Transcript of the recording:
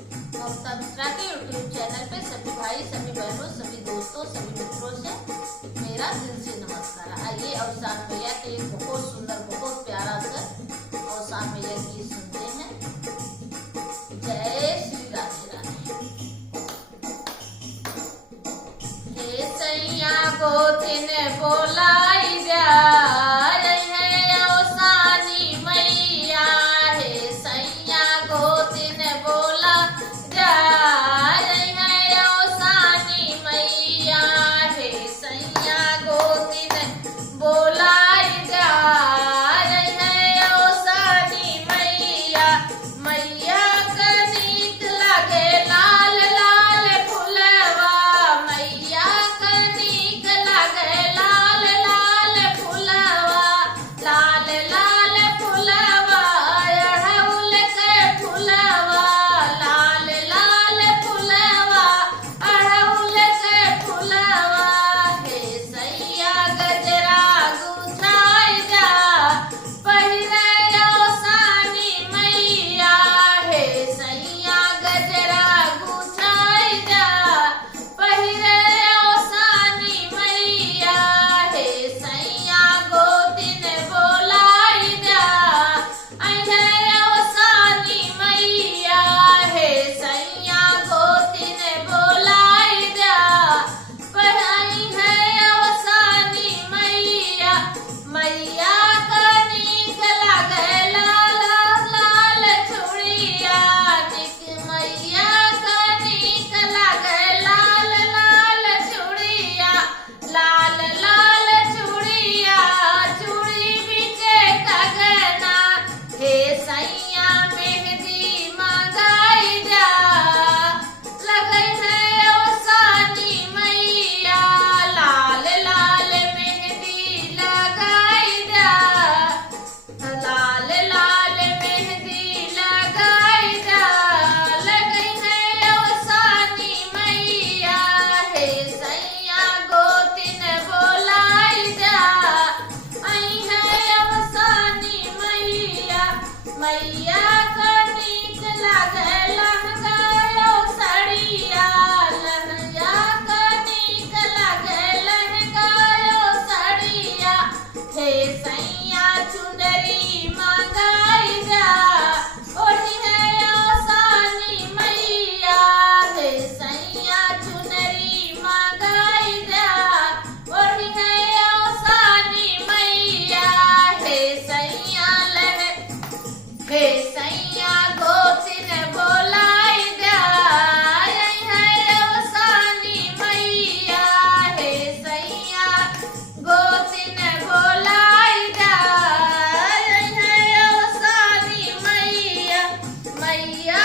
ममता मिश्रा के YouTube channel पे सभी भाई, सभी बहनों, सभी दोस्तों, सभी मित्रों से मेरा दिल से नमस्कार। आइए अवसान भैया के एक बहुत सुंदर, बहुत प्यारा सा अवसान भैया गीत सुनते हैं। जय श्री राधे राधे। हे सैया गोथिन बोलाई जा मैया कनिक लागे लहंगायो सड़िया, लहंगा कनिक लागे लहंगायो सड़िया। हे सैया चुनरी मंगाई जा, ओढ़ी है अवसानी मैया। हे सैया चुनरी मंगाई जा, ओढ़ी है अवसानी मैया। हे सैया हे सैया गोथिन बोलाई जा, है अवसानी मैया। हे सैया गोथिन बोलाई जा, है अवसानी मैया। मैया